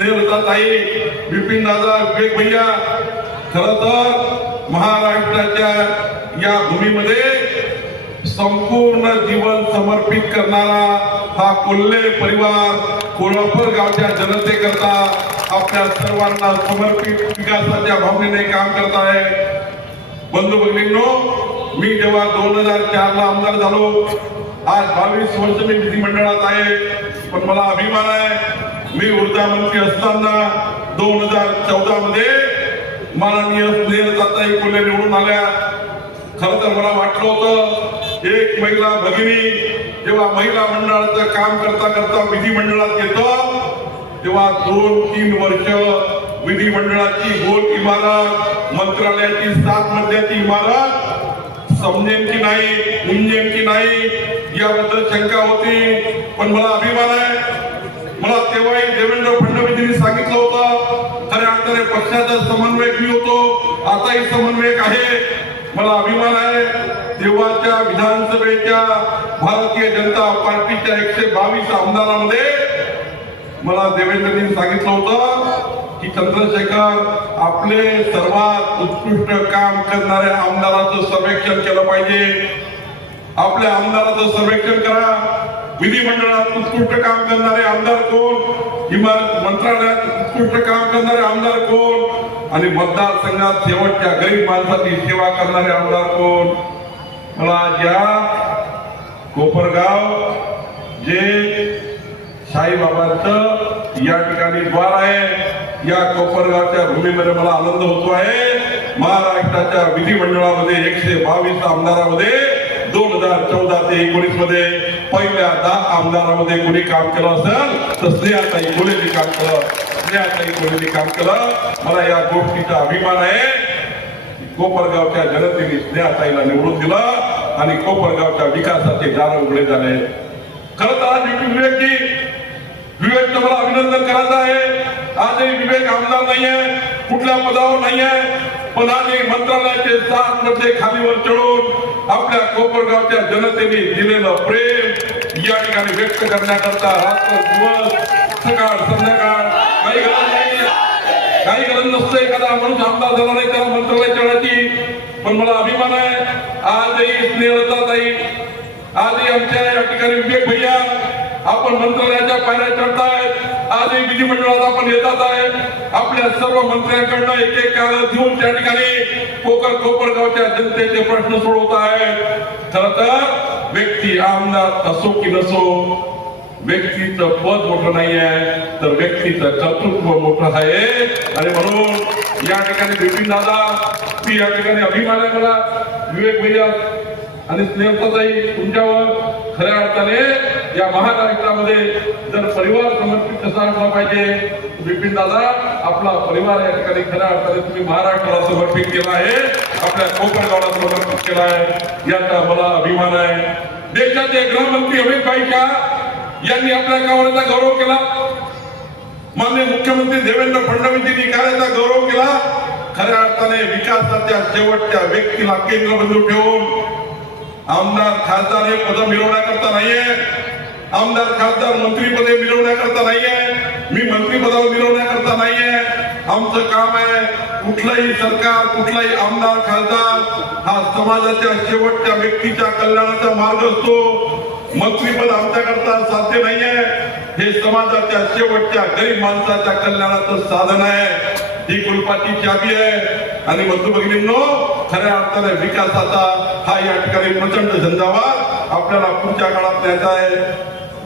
स्नेहलताताई, विपिन दादा, विवेक भैया, खरं तर महाराष्ट्राच्या या भूमीमध्ये संपूर्ण जीवन समर्पित करणारा हा कोल्हे परिवार कोल्हापूर गावच्या जनतेकरता आपल्या सर्वांना समर्पित विकासाच्या भावनेने काम करत आहे. बंधू भगिनींनो, मी जेव्हा 2004 ला आमदार झालो, आज 22 वर्ष मी विधिमंडळात आहे, पण मला अभिमान आहे मी ऊर्जा मंत्री असताना 2014 मध्ये माननीय स्नेहलताताई कोल्हे निवडून आल्या. खरं तर मला वाटलं होतं एक महिला भगिनी जेव्हा महिला मंडळाचं काम करता करता विधिमंडळात येतं तेव्हा 2-3 वर्ष विधिमंडळाची गोल इमारत, मंत्रालयाची 7 मजल्याची इमारत समजेल की नाही, उंजेल की नाही याबद्दल शंका होती. पण मला अभिमान आहे, मला तेव्हाही देवेंद्र फडणवीसांनी सांगितलं होतं खऱ्या अर्थाने पक्षाचा समन्वयक मी होतो, आताही समन्वयक आहे. मला अभिमान आहे तेव्हाच्या विधानसभेच्या भारतीय जनता पार्टीच्या 122 आमदारांमध्ये मला देवेंद्रजींनी सांगितलं होतं की चंद्रशेखर आपले सर्वात उत्कृष्ट काम करणाऱ्या आमदाराचं सर्वेक्षण केलं पाहिजे. आपल्या आमदाराचं सर्वेक्षण करा. विधिमंडळात उत्कृष्ट काम करणारे आमदार कोण, इमारत मंत्रालयात उत्कृष्ट काम करणारे आमदार कोण आणि मतदारसंघात शेवटच्या गरीब माणसाची सेवा करणारे आमदार कोण. मला ज्या कोपरगाव जे साईबाबांचं या ठिकाणी द्वार आहे, या कोपरगावच्या भूमीमध्ये मला आनंद होतो आहे. महाराष्ट्राच्या विधिमंडळामध्ये 122 आमदारामध्ये 2014 ते 19 मध्ये पहिल्या 10 आमदारामध्ये कोणी काम केलं असेल तर स्नेहाताई कोल्हेंनी काम केलं. स्नेहाताई कोल्हेंनी काम केलं. मला या गोष्टीचा अभिमान आहे. कोपरगावच्या जनतेने स्नेहाताईला निवडून दिलं आणि कोपरगावच्या विकासाचे दार उघडे झाले. खरं तर आज विवेकचं मला अभिनंदन करायचं आहे. आजही विवेक आमदार नाहीये, कुठल्या पदावर नाहीये, पण आजही मंत्रालयाचे 7 मजले खालीवर चढून आपल्या कोपरगावच्या जनतेने दिलेलं प्रेम या ठिकाणी व्यक्त करण्याकरता रात्र दिवस सकाळ संध्याकाळ काही गरज नसतं. एखादा माणूस आमदार झाला नाही त्याला मंत्रालय चढायची. पण मला अभिमान आहे आजही स्नेहलताताई, आजही आमच्या या ठिकाणी विवेक भैया आपण मंत्रालयाच्या पायऱ्या चढतायत. आजही विधिमंडळात आपण येतात आहे. आपल्या सर्व मंत्र्यांकडनं एक एक कागद घेऊन त्या ठिकाणी कोपरगावच्या जनतेचे प्रश्न सोडवत आहेत. खरं तर व्यक्ती आमदार असो की नसो, व्यक्तीचं पद मोठं नाही आहे तर व्यक्तीचं कर्तृत्व मोठं आहे. आणि म्हणून या ठिकाणी विपिन दादा, ती या ठिकाणी अभिमान आहे मला विवेक भैया आणि स्नेहलताताई तुमच्यावर. खऱ्या अर्थाने या महाराष्ट्रामध्ये जर परिवार समर्पित कसा असला पाहिजे, विपिन दादा आपला परिवार या ठिकाणी खऱ्या अर्थाने तुम्ही महाराष्ट्राला समर्पित केला आहे, आपल्या कोपरगावला समर्पित केला आहे, याचा मला अभिमान आहे. देशाचे गृहमंत्री अमित भाई शाह यांनी आपल्या गावाचा गौरव केला. माननीय मुख्यमंत्री देवेंद्र फडणवीसांनी कार्याचा गौरव केला. खऱ्या अर्थाने विकासाच्या शेवटच्या व्यक्तीला केंद्रबिंदू ठेवून आमदार खासदार हे पद मिळवण्याकरता नाहीये, आमदार खासदार मंत्रीपदे मिळवण्याकरता नाहीये, मी मंत्रीपदावर मिळवण्याकरता नाहीये. आमचं काम आहे कुठलाही सरकार, कुठलाही आमदार खासदार हा समाजाच्या शेवटच्या व्यक्तीच्या कल्याणाचा मार्ग असतो. मंत्रीपद आमच्याकरता साध्य नाहीये, हे समाजाच्या शेवटच्या गरीब माणसाच्या कल्याणाचं साधन आहे. ही कुलपाची चाबी आहे. आणि बंधू भगिनींनो, खऱ्या अर्थाने विकासाचा हा या ठिकाणी प्रचंड झंझावात आपल्याला पुढच्या काळात न्यायचा आहे.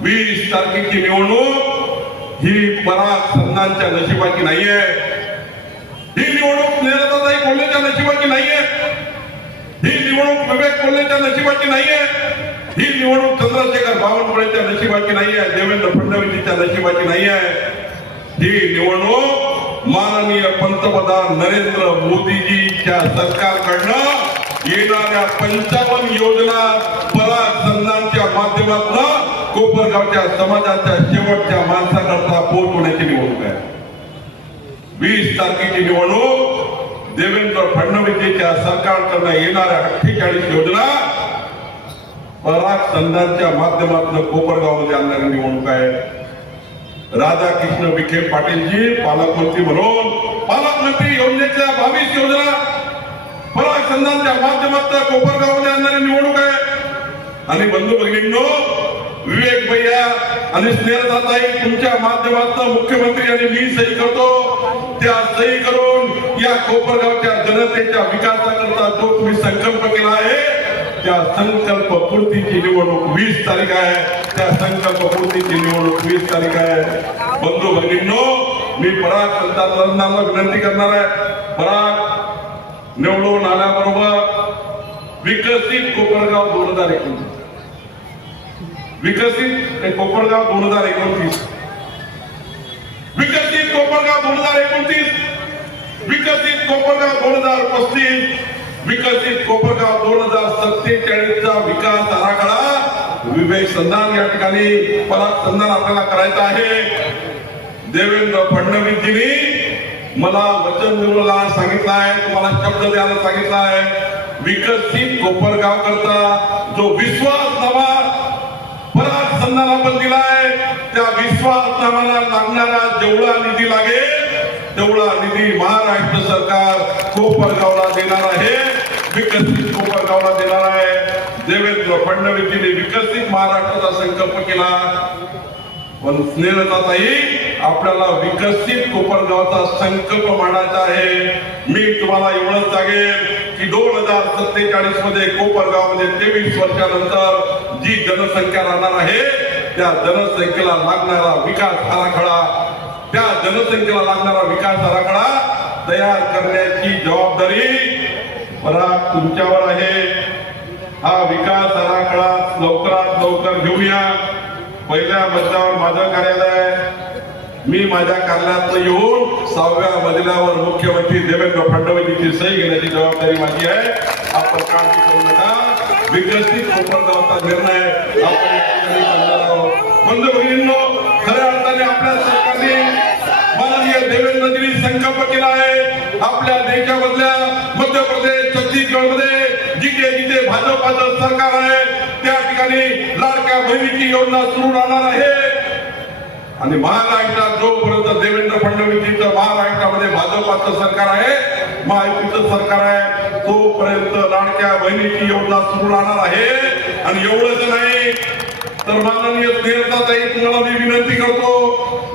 20 तारखेची निवडणूक ही पराग संघांच्या नशिबाची नाहीये. ही निवडणूक स्नेहलताताई कोल्हेच्या नशिबाची नाहीये. ही निवडणूक विवेक कोल्हेच्या नशिबाची नाहीये. ही निवडणूक चंद्रशेखर बावनकुळेच्या नशिबाची नाहीये, देवेंद्र फडणवीसच्या नशिबाची नाहीये. ही निवडणूक माननीय पंतप्रधान नरेंद्र मोदीजीच्या सरकारकडनं येणाऱ्या 55 योजना पराग संघांच्या माध्यमातून कोपरगावच्या समाजाच्या शेवटच्या माणसाकरता पोहोचवण्याची निवडणूक आहे. 20 तारखेची निवडणूक देवेंद्र फडणवीसच्या सरकारकडनं येणाऱ्या 48 योजना पराग संघांच्या माध्यमातून कोपरगावमध्ये आणणारी निवडणूक आहे. राधाकृष्ण विखे पाटीलजी पालकमंत्री म्हणून पालकमंत्री योजनेतल्या 22 योजना पराग संधानच्या माध्यमातून कोपरगावमध्ये आणणारी निवडणूक आहे। आणि बंधू भगिनींनो, विवेक भैया आणि स्नेहलताई तुमच्या माध्यमातून मुख्यमंत्री आणि मी सही करतो, त्या सही करून या कोपरगावच्या जनतेच्या विकासाकरता जो तुम्ही संकल्प केला आहे त्या संकल्प पूर्तीची निवडणूक 20 तारीख आहे। त्या संकल्प पूर्तीची निवडणूक 20 तारीख आहे। बंधू भगिनींनो, मी पराग संतांना विनंती करणार आहे, पराग निवडून आल्याबरोबर विकसित कोपरगाव 2029, विकसित कोपरगाव 2029, विकसित कोपरगाव 2029, विकसित कोपरगाव 2035, विकसित कोपरगाव 2047 चा विकास आराखडा विवेक संधान या ठिकाणी पराग संधान आपल्याला करायचा आहे। देवेंद्र फडणवीसजींनी मला वचन देऊला सांगितलं आहे, तुम्हाला शब्द द्यायला सांगितलं आहे, विकसित कोपरगाव करता जो विश्वासनामा पराग संधान आपण दिलाय त्या विश्वासनामाला लागणारा जेवढा निधी लागेल तेवढा निधी महाराष्ट्र सरकार कोपरगावला देणार आहे, विकसित कोपरगावला देणार आहे। देवेंद्र फडणवीसजींनी विकसित महाराष्ट्राचा संकल्प केला, पण स्नेहलताई आपल्याला विकसित कोपरगावचा संकल्प मांडायचा आहे। मी तुम्हाला एवढंच सांगेन की 2047 मध्ये कोपरगावमध्ये 23 वर्षानंतर जी जनसंख्या राहणार आहे त्या जनसंख्येला लागणारा विकास आराखडा, त्या जनसंख्येला लागणारा विकास आराखडा तयार करण्याची जबाबदारी पराग तुमच्यावर आहे। हा विकास आराखडा लवकरात लवकर घेऊया। पहिल्या मजल्यावर माझं कार्यालय आहे, मी माझ्या कार्यालयात येऊन 6व्या मजल्यावर मुख्यमंत्री देवेंद्र फडणवीसची सही घेण्याची जबाबदारी माझी आहे। आपण काळजी करू नका, विकसित कोपरगावचा निर्णय आपण करणार आहोत। बंधू भगिनींनो, खऱ्या अर्थाने आपल्या सरकारने माननीय देवेंद्रजींनी संकल्प केला आहे, आपल्या देशामधल्या मध्य प्रदेश छत्तीसगड मध्ये जिथे भाजपाचं सरकार आहे त्या ठिकाणी लाडक्या बहिणीची योजना सुरू राहणार आहे। आणि महाराष्ट्रात जोपर्यंत देवेंद्र फडणवीसचं महाराष्ट्रामध्ये भाजपाचं सरकार आहे, महायुतीचं सरकार आहे, तोपर्यंत लाडक्या बहिणीची योजना सुरू राहणार आहे। आणि एवढंच नाही तर माननीय स्नेहलताई तुम्हाला मी विनंती करतो,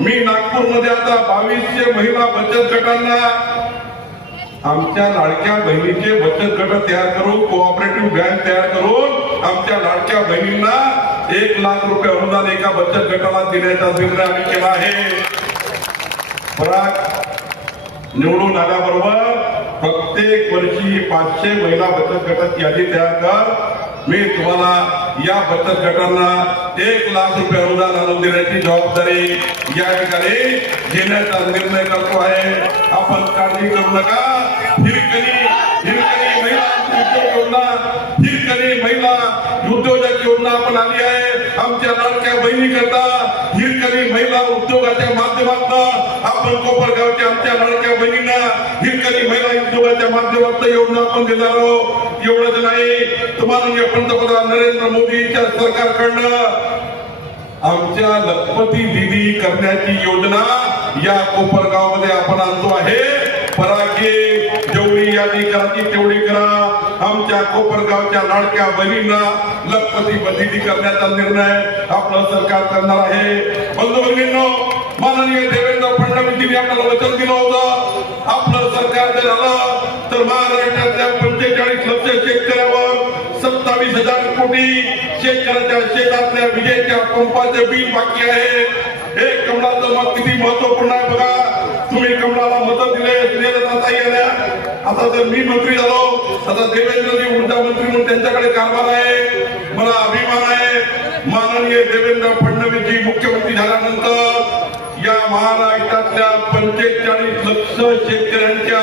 मी नागपूरमध्ये आता 2200 महिला बचत गटांना आमच्या लाडक्या बहिणीचे बचत गट तयार करून कोऑपरेटिव्ह बँक तयार करून आमच्या लाडक्या बहिणींना 1 लाख रुपये अनुदान एका बचत गटाला देण्याचा निर्णय आम्ही केला आहे। पराग निवडून आल्याबरोबर प्रत्येक वर्षी 500 महिला बचत गटाची यादी तयार कर। मी तुम्हाला या बचत गटांना 1 लाख रुपये अनुदान आणून देण्याची जबाबदारी या ठिकाणी घेण्याचा निर्णय करतो आहे। आपण काळजी करू नका। हिरकणी महिला उद्योग योजना, हिरकणी महिला उद्योजक योजना आपण आली आहे आमच्या लाडक्या बहिणी करता। हिरकणी महिला उद्योगाच्या माध्यमातून आपण कोपरगावच्या आमच्या लाडक्या बहिणींना हिरकणी महिला उद्योगाच्या माध्यमातून योजना आपण देणार आहोत। एवढंच नाही, तुम्हाला पंतप्रधान नरेंद्र मोदींच्या सरकारकडनं आमच्या लखपती दिदी करण्याची योजना या कोपरगावमध्ये आपण आणतो आहे। परागे जेवढी यादी करायची तेवढी करा। आमच्या कोपरगावच्या लाडक्या बहिणींना लखपती दिदी करण्याचा निर्णय आपलं सरकार करणार आहे। बंधू भगिनींनो, माननीय देवेंद्र फडणवीसजींनी आपल्याला वचन दिलं होतं, आपलं सरकार जर आलं तर महाराष्ट्रातल्या 45 लक्ष शेतकऱ्यावर 27,000 कोटी शेतकऱ्याच्या शेतातल्या विजेच्या पंपाचे बिल बाकी आहे। एक कमळाचं मत किती महत्वपूर्ण आहे बघा। तुम्ही कमळाला मत दिले, स्नेहलताई आल्या, आता जर मी मंत्री झालो, आता देवेंद्रजी ऊर्जा मंत्री म्हणून त्यांच्याकडे कारभार आहे। मला अभिमान आहे, माननीय देवेंद्र फडणवीसजी मुख्यमंत्री झाल्यानंतर या महाराष्ट्रातल्या 45 लक्ष शेतकऱ्यांच्या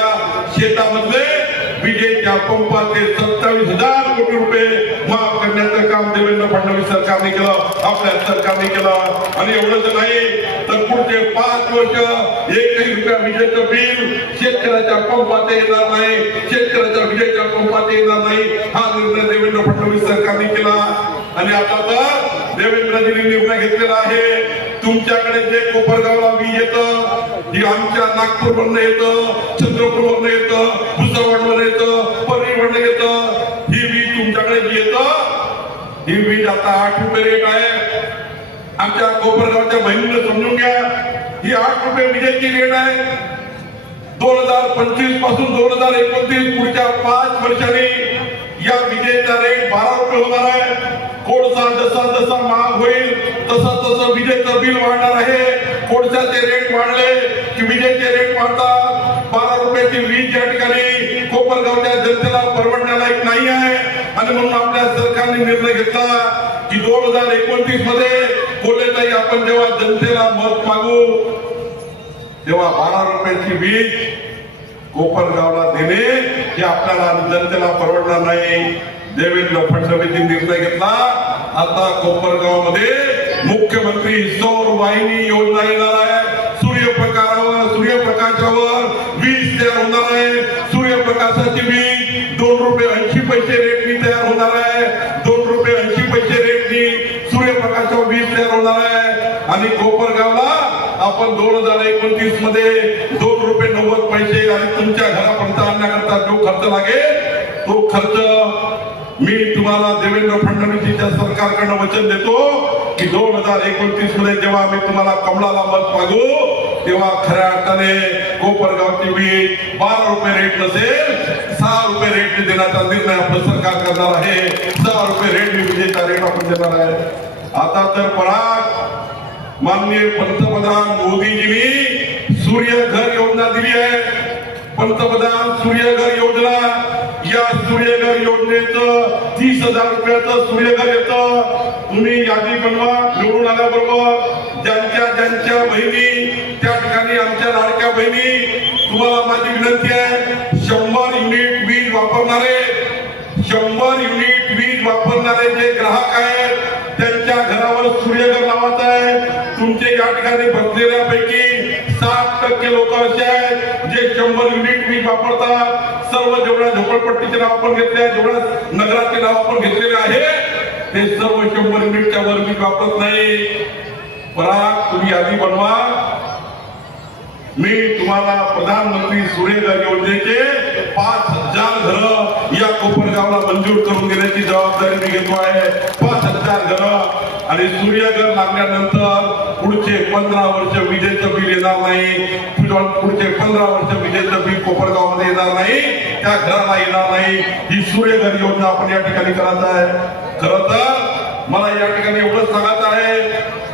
शेतामधले विजेच्या पंपाचे 27,000 कोटी रुपये माफ करण्याचं काम देवेंद्र फडणवीस सरकारने केलं, आपल्या सरकारने केलं। आणि एवढंच नाही तर पुढचे 5 वर्ष 1 रुपया विजेचं बिल शेतकऱ्याच्या पंपाचे येणार नाही, शेतकऱ्याच्या विजेच्या पंपाचे येणार नाही, हा निर्णय देवेंद्र फडणवीस सरकारने केला। आणि आता तर देवेंद्रजींनी निर्णय घेतलेला आहे, तुमच्याकडे जे कोपरगावला वीज येतं ही आमच्या नागपूरवरनं येतं, चंद्रपूरवरनं येतं, भुसावळवरनं येतं, परळीवरनं येतं. ही वीज तुमच्याकडे जी येतं ही वीज आता 8 रुपये रेट आहे. आमच्या कोपरगावच्या बहिणीने समजून घ्या, ही 8 रुपये विजेची रेट आहे. 2025 पासून 2029 पुढच्या 5 वर्षांनी या विजेचा रेट 12 रुपये होणार आहे. कोळसा जसा जसा महाग होईल तसं तसं विजेचं बिल वाढणार आहे. कोळशाचे रेट वाढले की विजेचे रेट वाढतात. 12 रुपयाची वीज या ठिकाणी कोपरगावच्या जनतेला परवडण्यालायक नाही आहे. आणि म्हणून आपल्या सरकारने निर्णय घेतला की 2029 मध्ये बोललेताई आपण जेव्हा जनतेला मत मागू तेव्हा 12 रुपयाची वीज कोपरगावला देणे हे आपल्याला जनतेला परवडणार नाही. देवेंद्र फडणवीसने निर्णय घेतला. आता कोपरगाव मध्ये मुख्यमंत्री सौर वाहिनी योजना येणार आहे. सूर्यप्रकाशावर वीज तयार होणार आहे. सूर्यप्रकाशाची वीज 2 रुपये 80 पैसे रेटनी तयार होणार आहे. 2 रुपये 80 पैसे रेटनी सूर्यप्रकाशावर वीज तयार होणार आहे. आणि कोपरगावला आपण 2029 मध्ये 2 रुपये 90 पैसे आणि तुमच्या घरापर्यंत आणण्याकरता जो खर्च लागेल तो खर्च मी तुम्हाला देवेंद्र फडणवीसच्या सरकारकडनं वचन देतो की 2029 मध्ये जेव्हा आम्ही तुम्हाला कमळाला मत मागू तेव्हा खऱ्या अर्थाने कोपरगावची वीज 12 रुपये रेट नसेल 6 रुपये रेटने देण्याचा निर्णय आपलं सरकार करणार आहे. 6 रुपये रेटने विजेचा रेट आपण देणार आहे. आता तर पराग माननीय पंतप्रधान मोदीजींनी सूर्यघर योजना दिली आहे. पंतप्रधान सूर्यघर योजना, या सूर्यघर योजनेचं 30,000 रुपयाचं सूर्यघर येतं. तुम्ही यादी बनवा. निवडून आल्याबरोबर ज्यांच्या बहिणी त्या ठिकाणी आमच्या लाडक्या बहिणी, तुम्हाला माझी विनंती आहे 100 युनिट वीज वापरणारे 100 युनिट वीज वापरणारे जे ग्राहक आहेत त्यांच्या घरावर सूर्यघर लावायचं आहे. तुमचे या ठिकाणी बसलेल्यापैकी 60% लोक असे आहेत जे 100 युनिट वीज वापरतात. सर्व जेवढ्या झोपडपट्टीचे नाव आपण घेतले, जेवढ्या नगराचे नाव आपण घेतलेले आहे ते सर्व 100 युनिटच्या वर वीज वापरत नाही. पराग तुम्ही यादी बनवा. मी तुम्हाला प्रधानमंत्री सूर्यघर योजनेचे 5,000 घरं या कोपरगावला मंजूर करून देण्याची जबाबदारी मी घेतो आहे. 5,000 घरं. आणि सूर्यघर लागल्यानंतर पुढचे 15 वर्ष विजेचं बिल येणार नाही. पुढचे 15 वर्ष विजेचं बिल कोपरगावमध्ये येणार नाही, त्या घराला येणार नाही. ही सूर्यघर योजना आपण या ठिकाणी करत आहे. खरं तर मला या ठिकाणी एवढंच सांगायचं आहे,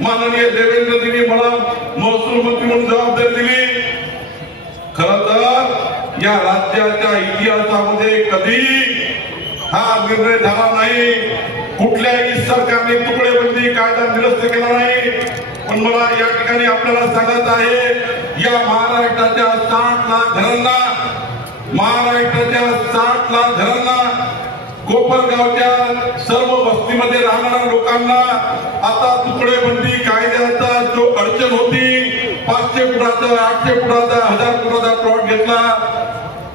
माननीय देवेंद्रजींनी मला महसूल मंत्री म्हणून जबाबदारी दिली. खरं तर या राज्याच्या इतिहासामध्ये कधी हा निर्णय झाला नाही. कुठल्याही सरकारने तुकडेबंदी कायदा निरस्त केला नाही. पण मला या ठिकाणी आपल्याला सांगत आहे या महाराष्ट्राच्या 60 लाख घरांना, महाराष्ट्राच्या 60 लाख घरांना, कोपरगावच्या सर्व वस्तीमध्ये राहणाऱ्या लोकांना आता तुकडेबंदी कायद्याचा जो अडचण होती, 500 फुटाचा 800 फुटाचा 1000 फुटाचा प्लॉट घेतला.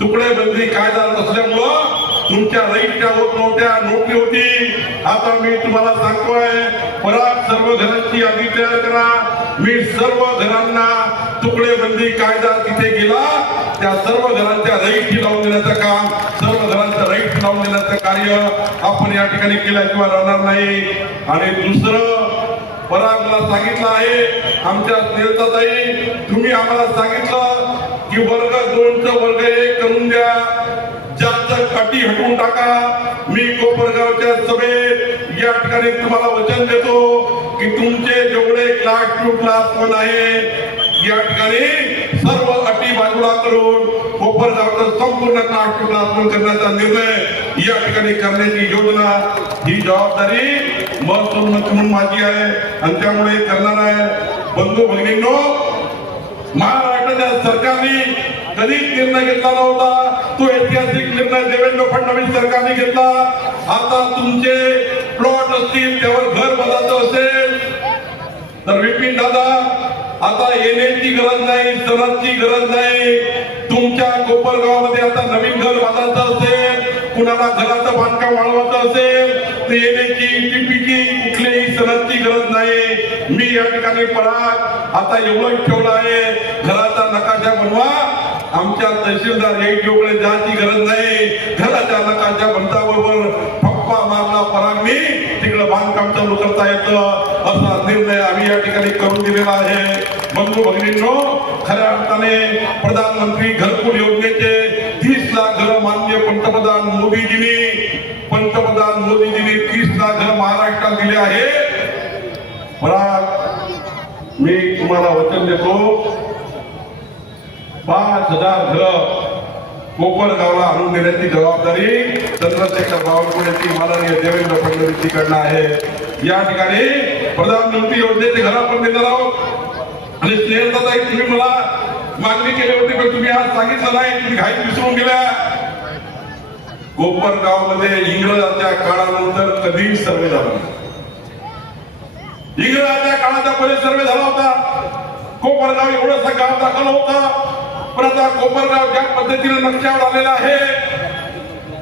तुकडेबंदी कायदा नसल्यामुळं तुमच्या राईटच्या होत नव्हत्या, नोटली होती. आता मी तुम्हाला सांगतोय परत सर्व घरांची यादी तयार करा. मी सर्व घरांना तुकडेबंदी कायदा तिथे गेला त्या सर्व घरांच्या राईट लावून देण्याचं काम, सर्व घरांचं राईट लावून देण्याचं कार्य आपण या ठिकाणी केल्याशिवाय राहणार नाही. आणि दुसरं पराग मला सांगितलं आहे आमच्या स्नेहताई, तुम्ही आम्हाला सांगितलं की वर्ग 2चं वर्ग 1 करून द्या, जास्त अटी हटवून टाका. मी कोपरगावच्या सभेत या ठिकाणी तुम्हाला वचन देतो की तुमचे जेवढे क्लास 2 क्लास 1 आहे या ठिकाणी सर्व अटी बाजूला करून कोपरगावचा संपूर्ण क्लास 2 क्लास 1 करण्याचा निर्णय या ठिकाणी करण्याची योजना, ही जबाबदारी महसूल मंत्री म्हणून माझी आहे आणि त्यामुळे करणार आहे. बंधू भगिनींनो, महाराष्ट्राच्या सरकारने कधीच निर्णय घेतला नव्हता. तो ऐतिहासिक निर्णय देवेंद्र फडणवीस सरकारने घेतला. आता तुमचे प्लॉट असतील त्यावर घर बांधायचं असेल तर विपिन दादा आता येण्याची गरज नाही, सणाची गरज नाही. तुमच्या कोपरगावमध्ये आता नवीन घर बांधायचं असेल, कुणाला घराचं बांधकाम वाढवायचं असेल तर येण्याची टिपीची कुठल्याही सणाची गरज नाही. मी या ठिकाणी पराग आता एवढंच ठेवलं आहे, घराचा नकाशा बनवा. आमच्या तहसीलदार योगकडे जायची गरज नाही. घराच्या नकाशा बनताबरोबर फप्पा मारला परागनी तिकडं बांधकाम चालू करता येतं, असा निर्णय आम्ही या ठिकाणी करून दिलेला आहे. बंधू भगिनींनो, खऱ्या अर्थाने प्रधानमंत्री घरकुल योजनेचे 30 लाख घर माननीय पंतप्रधान मोदीजींनी 30 लाख घर महाराष्ट्रात दिले आहे. मी तुम्हाला वचन देतो, 5000 घर कोपरगावला आणून देण्याची जबाबदारी चंद्रशेखर बावनकुळेची माननीय देवेंद्र फडणवीसजीकडनं आहे. या ठिकाणी प्रधानमंत्री योजनेचे घर आपण देणार आहोत. आणि स्नेहलताई, तुम्ही मला मागणी केली होती पण तुम्ही आज सांगितलं नाही, तुम्ही घाईत विसरून गेल्या. कोपरगाव मध्ये इंग्रजांच्या काळानंतर कधी सर्वे झाला नाही. इंग्रजांच्या काळाचा पहिले सर्वे झाला होता. कोपरगाव एवढंसं गाव दाखल होतं, पण आता कोपरगाव ज्या पद्धतीने नक्षावर आलेला आहे,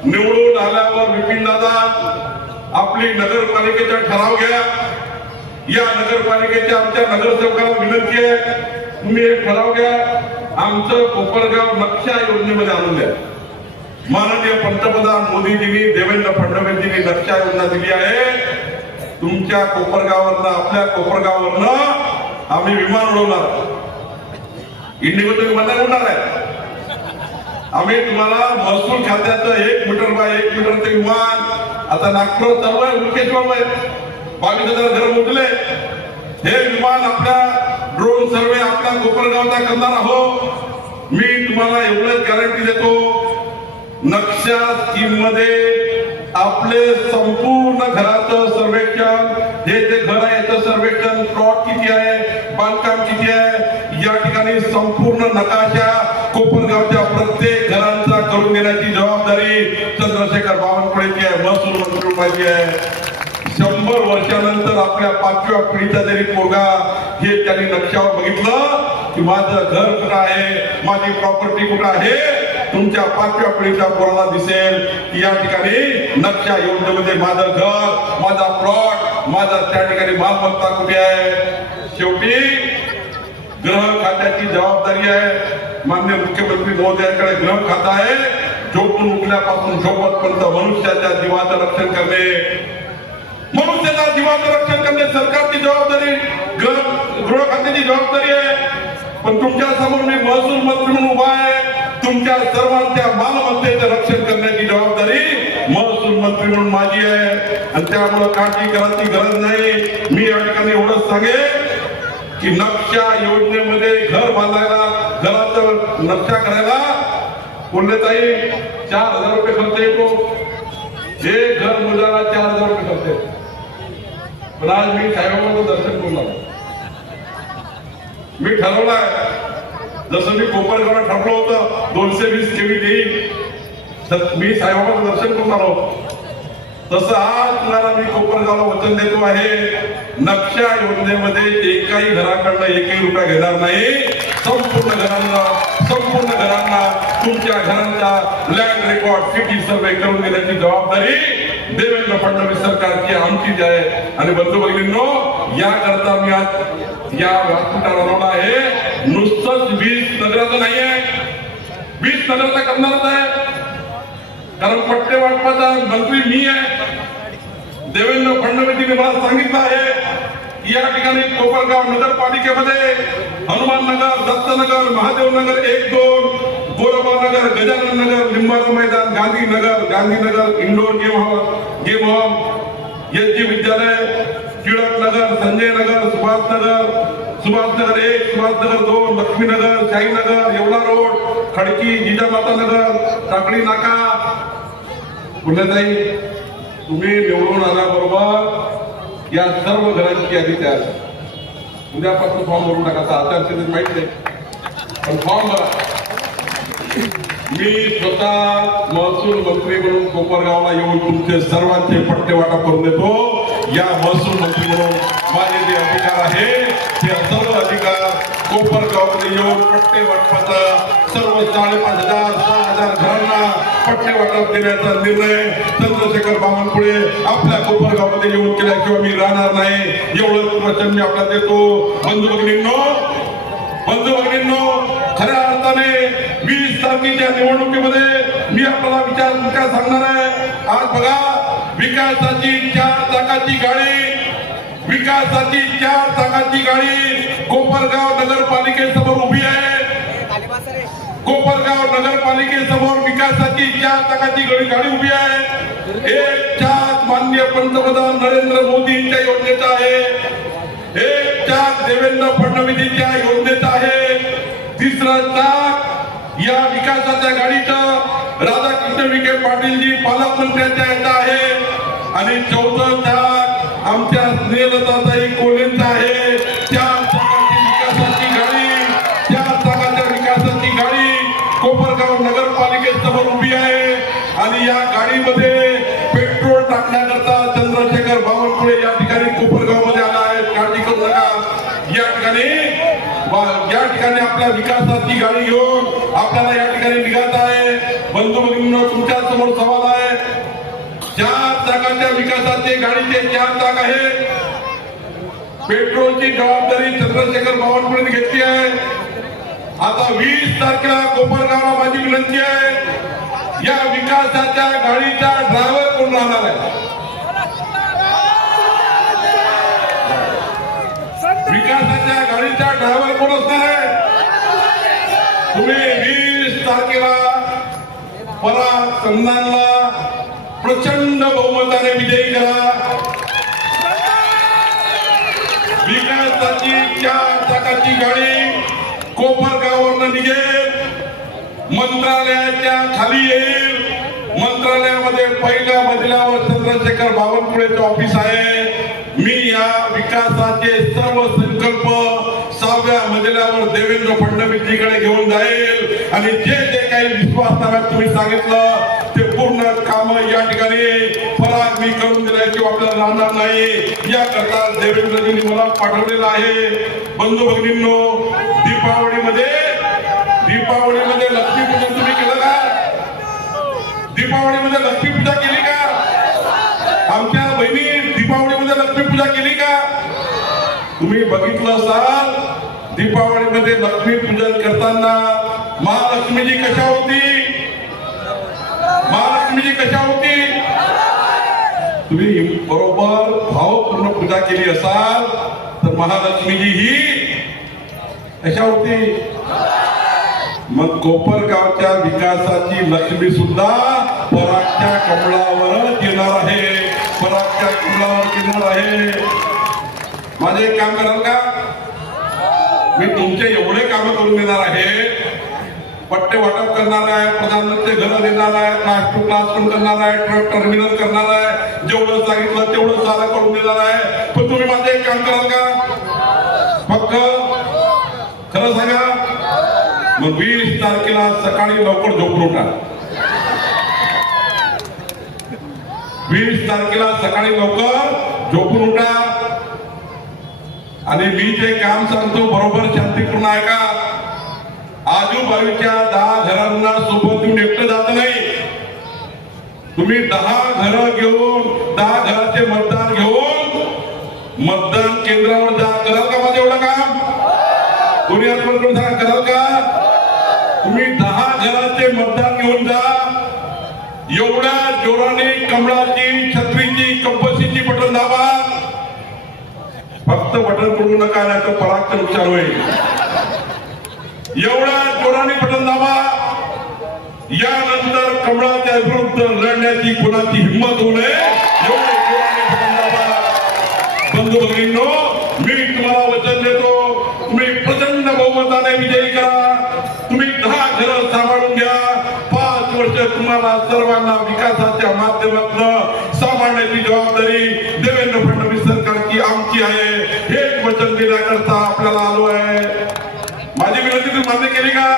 निवडून आल्यावर विपिन दादा आपली नगरपालिकेचा ठराव घ्या. या नगरपालिकेच्या आमच्या नगरसेवकाला विनंती आहे, तुम्ही एक ठराव घ्या, आमचं कोपरगाव नक्षा योजनेमध्ये आणून द्या. माननीय पंतप्रधान मोदीजींनी देवेंद्र फडणवीसजींनी नक्षा योजना दिली आहे. तुमच्या कोपरगाववरनं, आपल्या कोपरगाववरनं आम्ही विमान उडवणार, इंडिगोचं विमान उडणार आहे. आम्ही तुम्हाला महसूल खात्याचं 1 मीटर बाय 1 मीटरचं विमान, आता नागपूर चालू आहे, उल्केश्वर 22,000 घर मोडले. हे विमान आपल्या ड्रोन सर्वे आपल्या कोपरगावचा करणार आहोत. मी तुम्हाला एवढंच गॅरंटी देतो, नक्षा स्कीम मध्ये आपले संपूर्ण घराचं सर्वेक्षण, हे जे घर आहे याचं सर्वेक्षण, प्लॉट किती आहे, बांधकाम किती आहे, या ठिकाणी संपूर्ण नकाशा कोपरगावच्या प्रत्येक घरांचा करून देण्याची जबाबदारी चंद्रशेखर बावनकुळेची आहे, महसूल मंत्रिमंडळाची आहे. 100 वर्षानंतर आपल्या 5व्या पिढीचा जरी पोरगा हे त्यांनी नक्षावर बघितलं की माझं घर कुठं आहे, माझी प्रॉपर्टी कुठं आहे, तुमच्या 5व्या पिढीच्या पोराला दिसेल की या ठिकाणी नक्षा योजनेमध्ये माझं घर, माझा प्लॉट, माझा त्या ठिकाणी मालमत्ता कुठे आहे. शेवटी गृह खात्याची जबाबदारी आहे. माननीय मुख्यमंत्री महोदयांकडे गृह खाता आहे. झोपून उठल्यापासून झोपतपर्यंत मनुष्याच्या जीवाचं रक्षण करणे, मनुष्याच्या जीवाचं रक्षण करणे सरकारची जबाबदारी, गृह खात्याची जबाबदारी आहे. पण तुमच्या समोर मी महसूल मंत्री म्हणून उभा आहे. तुमच्या सर्वांच्या मालमत्तेचं रक्षण करण्याची जबाबदारी महसूल मंत्री म्हणून माझी आहे. आणि त्यामुळे काळजी करायची गरज नाही. मी या ठिकाणी एवढंच सांगेन की नक्षा योजनेमध्ये घर बांधायला, घराचं नक्षा करायला पुण्यताई 4,000 रुपये खर्च येतो. हे घर मुलाला 4,000 रुपये खर्च येतो. पण आज मी साईबाबांचं दर्शन करून आलो. मी ठरवलंय, जसं मी कोपरगावला ठरलं होतं 220 केवी देईल, तर मी साईबाबांचं दर्शन करून आलो. तसं आज तुम्हाला मी कोपरगावला वचन देतो आहे, नक्षा योजनेमध्ये एकाही घराकडनं 1 रुपया घेणार नाही. संपूर्ण घरांना तुमच्या घरांचा लँड रेकॉर्ड, सिटी सर्वे करून देण्याची जबाबदारी देवेंद्र फडणवीस सरकारची, आमचीच आहे. आणि बंधू भगिनींनो, याकरता मी आज या व्यासपीठावर आलेलो आहे. नुसतंच 20 नगराचं नाही आहे, 20 नगराचा करणारच आहे. कारण पट्टे वाटपाचा मंत्री मी आहे. देवेंद्र फडणवीसजींनी मला सांगितलं आहे या ठिकाणी कोपरगाव नगरपालिकेमध्ये हनुमान नगर, दत्तनगर, महादेव नगर 1-2, गोरबा नगर, गजानन नगर, लिंबाचा मैदान, Gandhinagar, indoor game hall, SG विद्यालय, टिळक नगर, संजय नगर, सुभाष नगर 1, सुभाष नगर 2, लक्ष्मीनगर, शाहीनगर, येवला रोड, खडकी, जिजामाता नगर, टाकळी नाका. पुण्याताई, तुम्ही निवडून आल्याबरोबर या सर्व घरांची यादी तयार आहे. उद्यापासून फॉर्म भरून टाकायचा, आचारसंहितेत माहित नाही पण फॉर्म भरा. मी स्वतः महसूल मंत्री म्हणून कोपरगावला येऊन तुमचे सर्वांचे पट्टे वाटप करून देतो. या महसूल मंत्री म्हणून माझे जे अधिकार आहे ते सर्व अधिकार कोपरगावमध्ये येऊन पट्टे वाटपाचा सर्व 5,500 6,000 घरांना पट्टे वाटप देण्याचा निर्णय चंद्रशेखर बावनकुळे आपल्या कोपरगावमध्ये येऊन केल्याशिवाय मी राहणार नाही, एवढंच वचन मी आपल्याला देतो. बंधू भगिनींनो, खऱ्या अर्थाने 20 तारखेच्या निवडणुकीमध्ये मी आपल्याला विचार सांगणार आहे. आज बघा, विकासाची 4 चाकाची गाडी कोपरगाव नगरपालिकेसमोर उभी आहे. कोपरगाव नगरपालिकेसमोर विकासाची 4 चाकाची गाडी उभी आहे. एक चाक माननीय पंतप्रधान नरेंद्र मोदींच्या योजनेचा आहे, एक चाक देवेंद्र फडणवीसच्या योजनेचा आहे, तिसरं चाक या विकासाच्या गाडीचं राधाकृष्ण विखे पाटीलजी पालकमंत्र्यांच्या याचा आहे आणि चौथं चाक आमच्या स्नेहलताताई कोल्हेंचा आहे. 4 चाकाच्या विकासाची गाडी कोपरगाव नगरपालिकेसमोर उभी आहे आणि या गाडीमध्ये पेट्रोल टाकण्याकरता चंद्रशेखर बावनकुळे या ठिकाणी कोपरगाव मध्ये आला आहे. काळजी करू नका. या ठिकाणी आपल्या विकासाची गाडी घेऊन आपल्याला या ठिकाणी निघायचं आहे. बंधू भगिनींनो, तुमच्या समोर सवाल आहे. 4 चाकाच्या विकासाचे गाडीचे 4 चाक आहे. पेट्रोलची जबाबदारी चंद्रशेखर बावनकुळेंनी घेतली आहे. आता 20 तारखेला कोपरगावला माझी विनंती आहे, या विकासाच्या गाडीचा ड्रायव्हर कोण राहणार आहे? विकासाच्या गाडीचा ड्रायव्हर कोण असणार आहे? तुम्ही 20 तारखेला पराग संधानला प्रचंड बहुमताने विजयी करा. विकासाची 4 चाकाची गाडी कोपरगाववरून निघेल, मंत्रालयाच्या खाली येईल. मंत्रालयामध्ये पहिल्या मजल्यावर चंद्रशेखर बावनकुळेचं ऑफिस आहे. मी या विकासाचे सर्व संकल्प 6व्या मजल्यावर देवेंद्र फडणवीसजीकडे घेऊन जाईल आणि जे जे काही विश्वासनाम्यात तुम्ही सांगितलं ते पूर्ण काम या ठिकाणी पराग मी करून दिल्याशिवाय आपल्याला राहणार नाही. याकरता देवेंद्रजींनी मला पाठवलेलं आहे. बंधू भगिनींनो, दीपावळीमध्ये लक्ष्मीपूजन तुम्ही केलं का? दीपावळीमध्ये लक्ष्मीपूजा केली का? आमच्या बहिणी दीपावळीमध्ये लक्ष्मीपूजा केली का? तुम्ही बघितलं असाल, दीपावळीमध्ये लक्ष्मी पूजन करताना महालक्ष्मीजी कशा होती? तुम्ही बरोबर भावपूर्ण पूजा केली असाल तर महालक्ष्मीजी ही कशा होती? मग कोपरगावच्या विकासाची लक्ष्मी सुद्धा परागच्या कमळावर येणार आहे. माझे काम कराल का? मी तुमचे एवढे काम करून देणार आहे. पट्टे वाटप करणार आहे, प्रधानमंत्री घर देणार आहे, क्लास टू क्लास पण करणार आहे, ट्रक टर्मिनल करणार आहे. जेवढं सांगितलं तेवढं सारं करून देणार आहे. पण तुम्ही माझे एक काम कराल का? फक्त खरं सांगा. मग 20 तारखेला सकाळी लवकर झोपून उठा. 20 तारखेला सकाळी लवकर झोपून उठा आणि मी जे काम सांगतो बरोबर शांतीपूर्ण आहे का? आजूबाजूच्या 10 घरांना सोबत घेऊन एकटं जात नाही. तुम्ही 10 घरं घेऊन 10 घराचे मतदान घेऊन मतदान केंद्रावर जा. कराल का माझं एवढं काम? कोणी आजपर्यंत सांगा, कराल का? तुम्ही 10 घराचे मतदान घेऊन जा. एवढ्या जोराने कमळाची, छत्रीची, कंपसीची बटन दाबा. फक्त बटन पडू नका, नाही तर परागचं नुकसान होईल. एवढ्या जोराने बटन दाबा. यानंतर कमळाच्या विरुद्ध लढण्याची कोणाची हिंमत होऊ नये एवढे जोराने बटन दाबा. बंधू भगिनींनो, मी तुम्हाला वचन देतो, तुम्ही प्रचंड बहुमताने विजयी करा. तुम्ही 10 घरं सांभाळून घ्या. 5 वर्ष तुम्हाला सर्वांना विकासाच्या माध्यमातून सांभाळण्याची जबाबदारी देवेंद्र फडणवीस सरकारची आमची आहे. हेच वचन देण्याकरता आपल्याला आलो आहे. माझी विनंती तुम्ही मान्य केली का?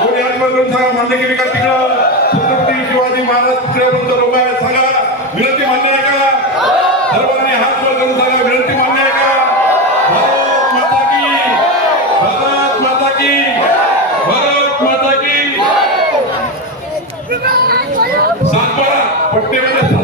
कोणी आजपर्यंत सांगा, मान्य केली का? तिकडं छत्रपती शिवाजी महाराज पुतळ्यापर्यंत लोक आहेत, सांगा विनंती मान्य आहे का? सर्वांनी हात वर करून सांगा विनंती मान्य आहे का? भारत माता की, भारत माता की, भारत माता की. सातबारा पट्टे म्हणजे